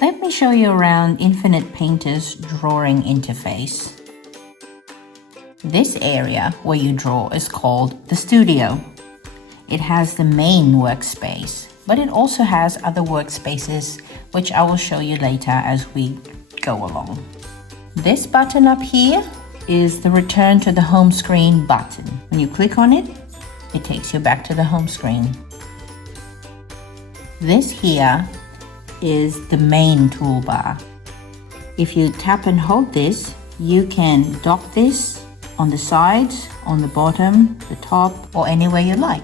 Let me show you around Infinite Painter's drawing interface. This area where you draw is called the studio. It has the main workspace, but it also has other workspaces, which I will show you later as we go along. This button up here is the return to the home screen button. When you click on it, it takes you back to the home screen. This here is the main toolbar. If you tap and hold this, you can dock this on the sides, on the bottom, the top, or anywhere you like.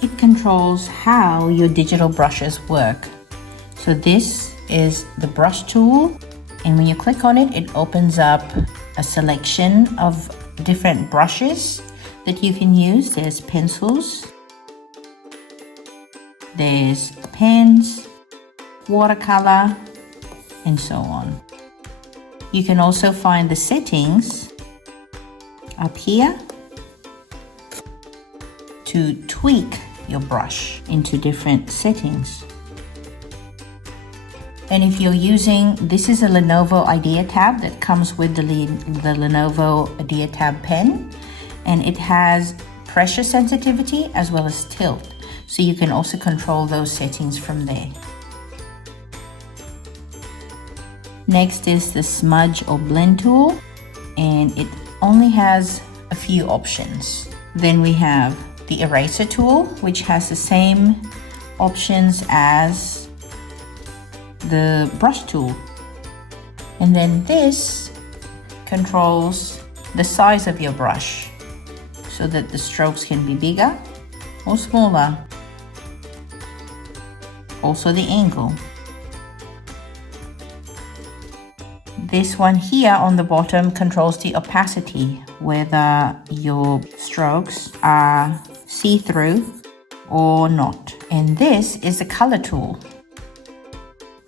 It controls how your digital brushes work. So this is the brush tool, and when you click on it, it opens up a selection of different brushes that you can use. There's pencils, there's pens, watercolor, and so on. You can also find the settings up here to tweak your brush into different settings. And if you're using, this is a Lenovo Idea Tab that comes with the Lenovo Idea Tab pen, and it has pressure sensitivity as well as tilt. So you can also control those settings from there. Next is the smudge or blend tool, and it only has a few options. Then we have the eraser tool, which has the same options as the brush tool. And then this controls the size of your brush so that the strokes can be bigger or smaller. Also the angle. This one here on the bottom controls the opacity, whether your strokes are see-through or not. And this is the color tool.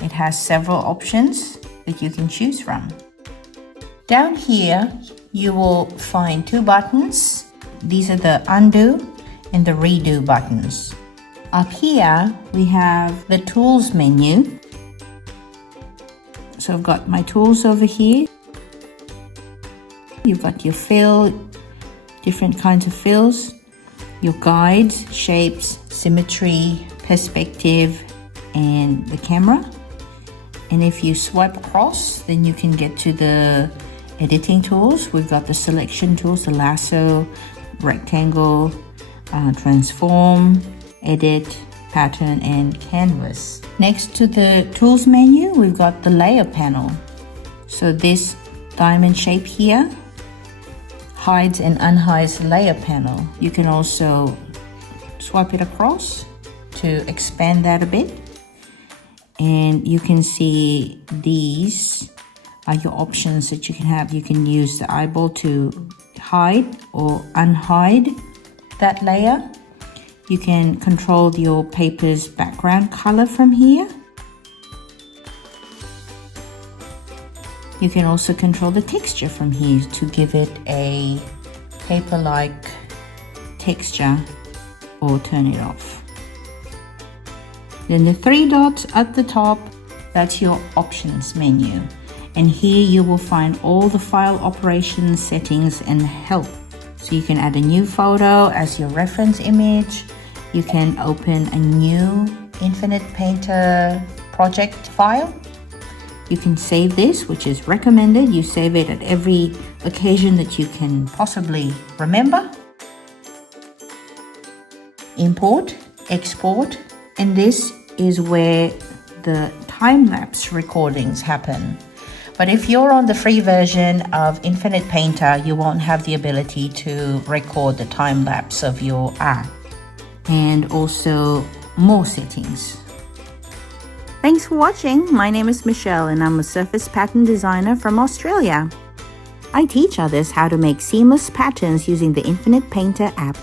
It has several options that you can choose from. Down here, you will find two buttons. These are the undo and the redo buttons. Up here, we have the tools menu. So I've got my tools over here. You've got your fill, different kinds of fills, your guides, shapes, symmetry, perspective, and the camera. And if you swipe across, then you can get to the editing tools. We've got the selection tools, the lasso, rectangle, transform, edit, pattern, and canvas. Next to the tools menu, we've got the layer panel. So this diamond shape here hides and unhides the layer panel. You can also swipe it across to expand that a bit. And you can see these are your options that you can have. You can use the eyeball to hide or unhide that layer. You can control your paper's background color from here. You can also control the texture from here to give it a paper-like texture or turn it off. Then the three dots at the top, that's your options menu. And here you will find all the file operations, settings, and help. So you can add a new photo as your reference image. You can open a new Infinite Painter project file. You can save this, which is recommended. You save it at every occasion that you can possibly remember. Import, export, and this is where the time-lapse recordings happen. But if you're on the free version of Infinite Painter, you won't have the ability to record the time-lapse of your art. And also more settings. Thanks for watching. My name is Michelle and I'm a surface pattern designer from Australia. I teach others how to make seamless patterns using the Infinite Painter app.